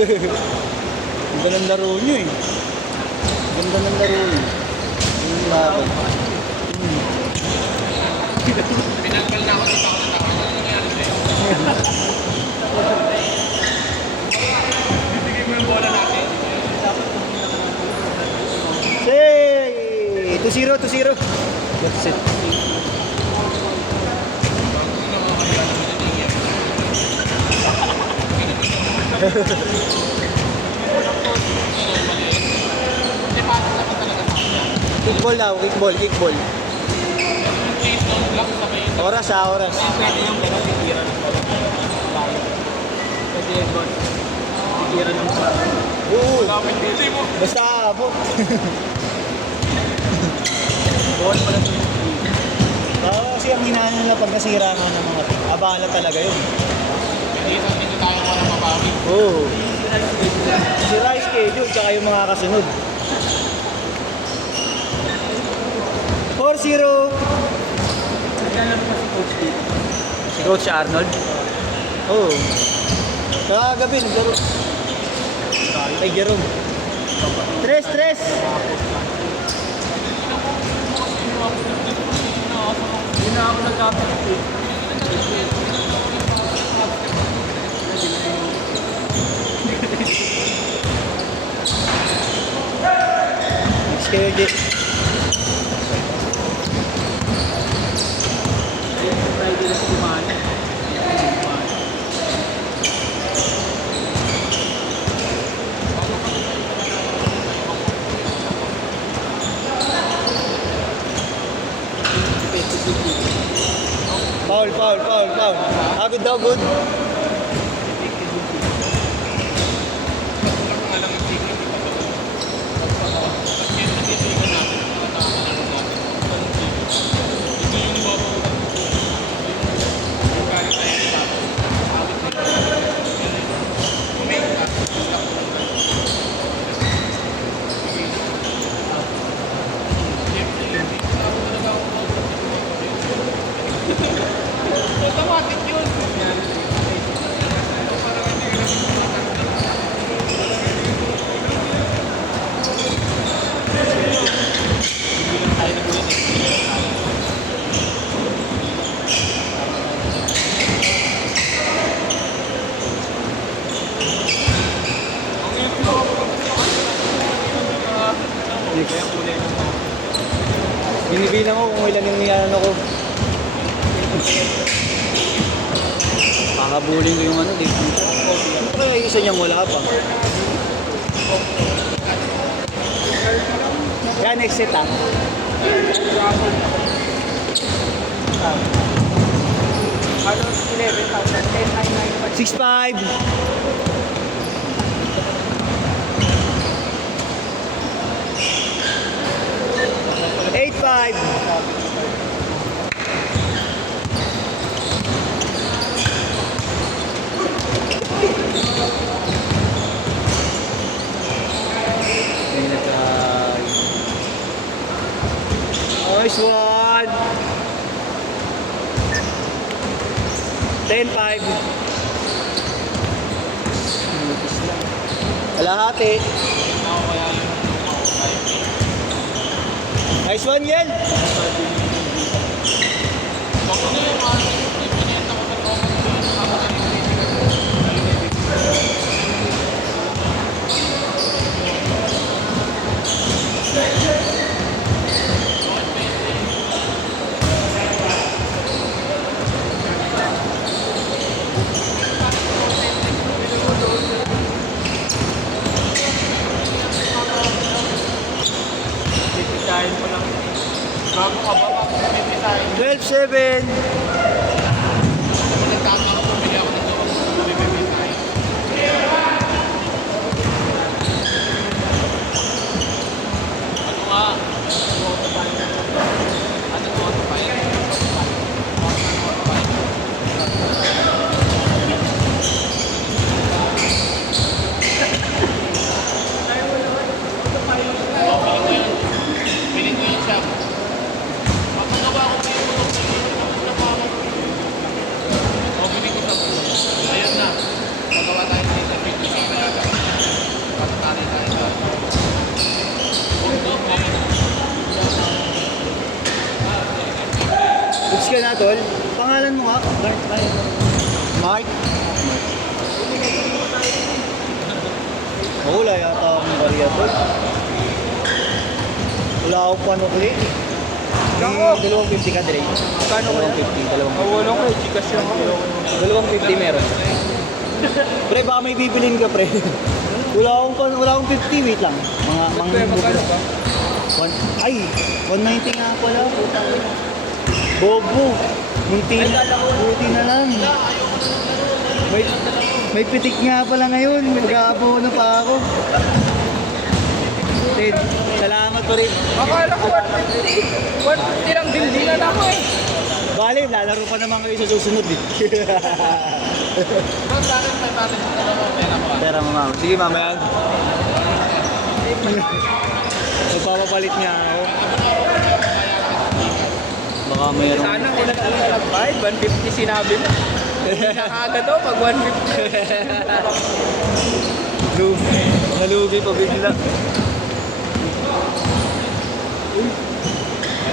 Ganda ng laro nyo eh. Ganda ng laro nyo. Yung laban. Pinagpal na ako dito ako na tao. Ano nangyari sa'yo? Bibigay mo yung bola natin. Say! 2-0, 2-0. That's it. Kickball daw, kickball, kickball. Oras ha, oras. Pwede yung gano'n, titira ng bola. Pwede yung bola. Titira ng bola. Oo. Hindi mo. Basta abot. Bola pala sa Kasi ang hinahan nila pag nasira nga ng mga abala talaga yun. Hindi tayo wala mabawi. Oo. Sira yung schedule tsaka yung mga kasunod. 4-0. Naglalaro pa si Coach dito. Si Coach Arnold? Oo. Kagabi, naglaro. Kay Jerome. 3-3. Hindi na ako nagkakalit eh. Schedule. Friday na si Dumani. Foul, foul, foul, foul. Good daw, good. Automatic yun. Binibilang ko kung ilan yung niyanan ako. Pakabuling ko yung ano, dito. Ano kaya isa niyang wala pa? Yan, next set ah. 6-5. Eight five. Nice one. 10-5. Kalahati. Nice one, Yel. Pipisahin mo lang. Bago ka ba? Pipisahin. 12-7. Kung nagtama ako, bumili ako ng doon. Pipisahin. Ano nga? Ano to? Ano pa yun? Piling ko yun siya. Pag nagawa ko ka na, tol. Pangalan mo nga? Mark? Wala yata akong bariya, tol. Wala akong panukli. Dalawang 50 ka, Dre. Kano ko yan? 250, dalawang Wala ko eh, Gcash yung ako. 250 meron. Pre, baka may bibilin ka, pre. Wala akong 50, wait lang. Magkano ba? Ay, 190 nga pala, putang ina. Bobo. Munti na lang. May pitik nga pala ngayon. Mag-aabaw na pa ako. Ted, salamat pa rin. Akala ko 150. 150 lang din na ako eh. Bale, lalaro pa naman kayo sa susunod eh. Bro, sa akin 500 na lang ako pera ko. Pera mo, ma'am. Sige, mamaya. Magpapapalit niya ako. Baka mayroon. Sana ko nag-bayad, 150 sinabi mo. Nakagad daw pag 150. Malugi pa bigla.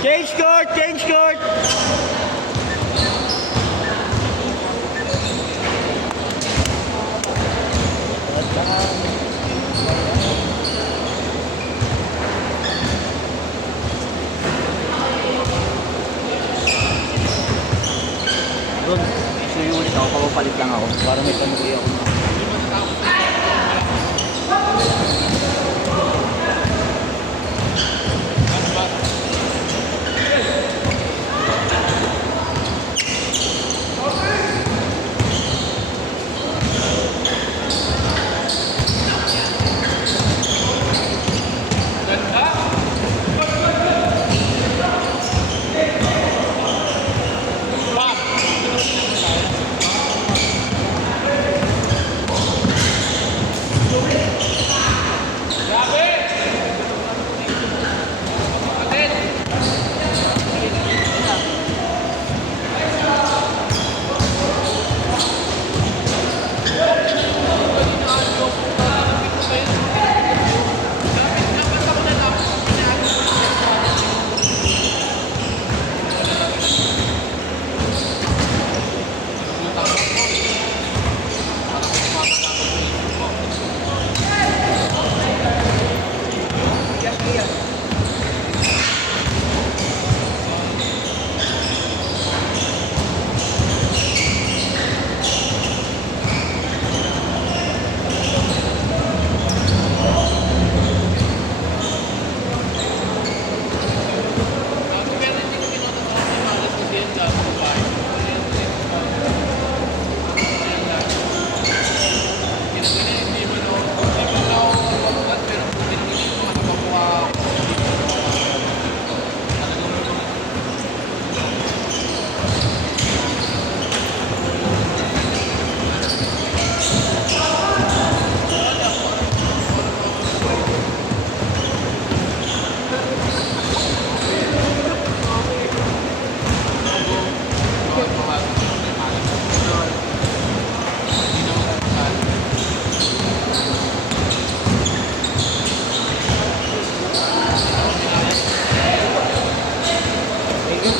Change court! Change court! Doon, gusto nyo ulit ako, papapalit lang ako para may panuli ako.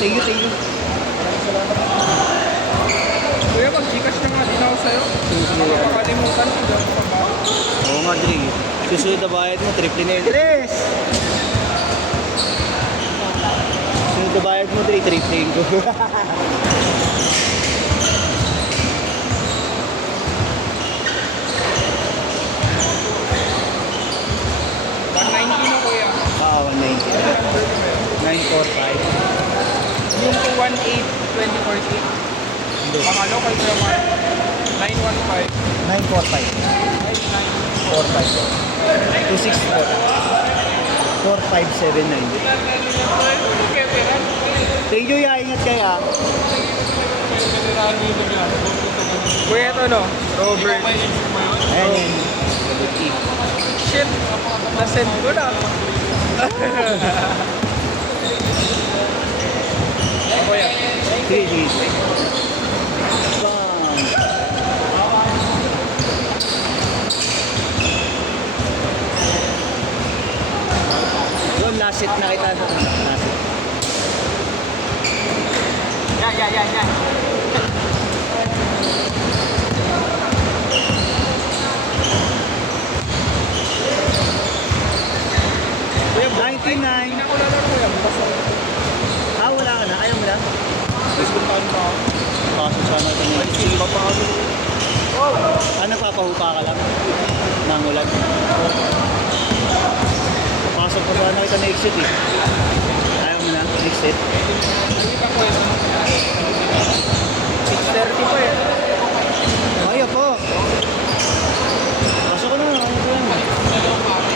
Thank you. Kuya, pag Gcash na nga din ako sa'yo. Makakalimutan ko daw pa ba? Oo nga, Dre. Susunod na bayad mo, triple na yun. Tres! Susunod na bayad mo, Dre, triple yun ko. 190 na kuya. 190. 945. Yung 218, 2040. Pangalo kay Kuya Mark. 915. 945. 45. 264. 4579. Thank you, ya. Ingat kaya. Kuya, ito no? Robert. Ayan yun. Shit. Nasend ko na. Kuya. Sige. Last hit na kita. Last hit. Yan. 99. Ah, wala ka na? Ayaw mo na? Gusto ko pa. Pasok sana ito niya. Sino ba pa ako? Ano, papahupa ka lang? Nangulag. Pasok pa sana kita na exit eh. Ayaw mo na? Exit. Nakita ko ito. 6:30 pa eh. Ayaw po. Pasok ko na. Ayaw ko lang.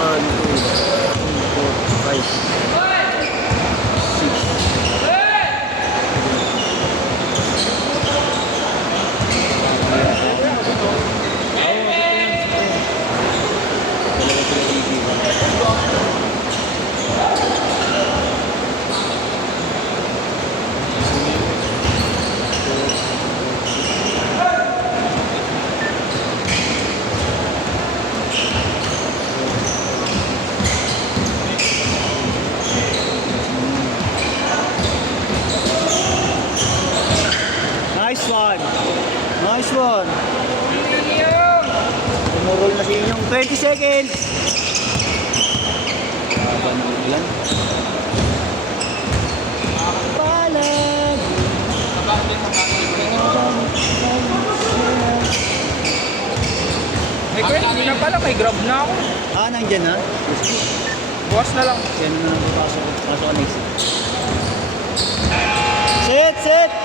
1, 2, 3, 4, 5, 6. Nice one. Nice one. Tumurol na si inyong 20 seconds. Haba ng ulan. Palag. May kwento, hindi na pala. May grab na ako. Ah, nandyan ha? Bukas na lang. Yan na lang pasok. Pasok ka next. Sit!